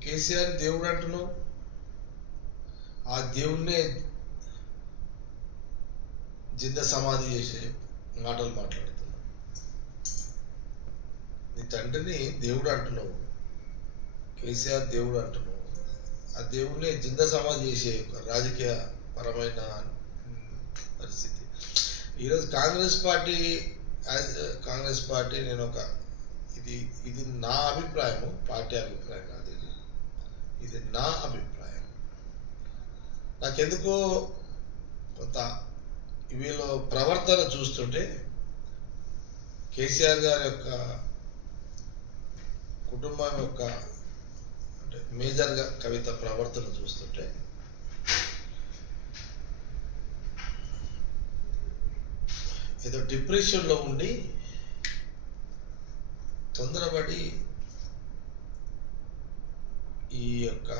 కేసీఆర్ దేవుడు అంటున్నావు? ఆ దేవుణ్ణే జింద సమాధి చేసే మాటలు మాట్లాడుతున్నావు. నీ తండ్రిని దేవుడు అంటున్నావు. కేసీఆర్ దేవుడు అంటున్నావు. ఆ దేవుణ్ణి జింద సమాధి చేసే ఒక రాజకీయ పరమైన పరిస్థితి. ఈరోజు కాంగ్రెస్ పార్టీ కాంగ్రెస్ పార్టీ నేను ఒక ఇది ఇది నా అభిప్రాయము పార్టీ అభిప్రాయం కాదు ఇది నా అభిప్రాయం. నాకెందుకో కొంత వీళ్ళ ప్రవర్తన చూస్తుంటే కేసీఆర్ గారి యొక్క కుటుంబం యొక్క అంటే మేజర్గా కవిత ప్రవర్తన చూస్తుంటే ఏదో డిప్రెషన్లో ఉండి తొందరపడి ఈ యొక్క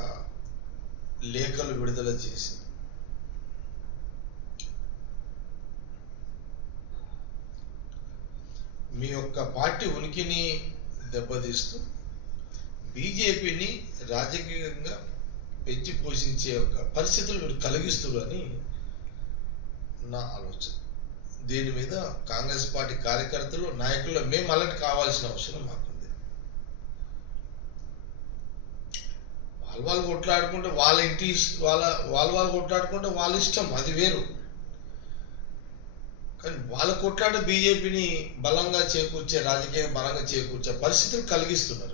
లేఖలు విడుదల చేసి. మీ యొక్క పార్టీ ఉనికిని దెబ్బతీస్తూ బీజేపీని రాజకీయంగా పెంచి పోషించే యొక్క పరిస్థితులు మీరు కలిగిస్తున్నారని నా ఆలోచన. దీని మీద కాంగ్రెస్ పార్టీ కార్యకర్తలు నాయకులు మేము అలర్ట్ కావాల్సిన అవసరం మాకు వాళ్ళు వాళ్ళు కొట్లాడుకుంటే వాళ్ళ ఇంటి వాళ్ళ వాళ్ళు వాళ్ళు కొట్లాడుకుంటే వాళ్ళ ఇష్టం అది వేరు. కానీ వాళ్ళు కొట్లాడ బీజేపీని బలంగా చేకూర్చే రాజకీయ బలంగా చేకూర్చే పరిస్థితులు కలిగిస్తున్నారు.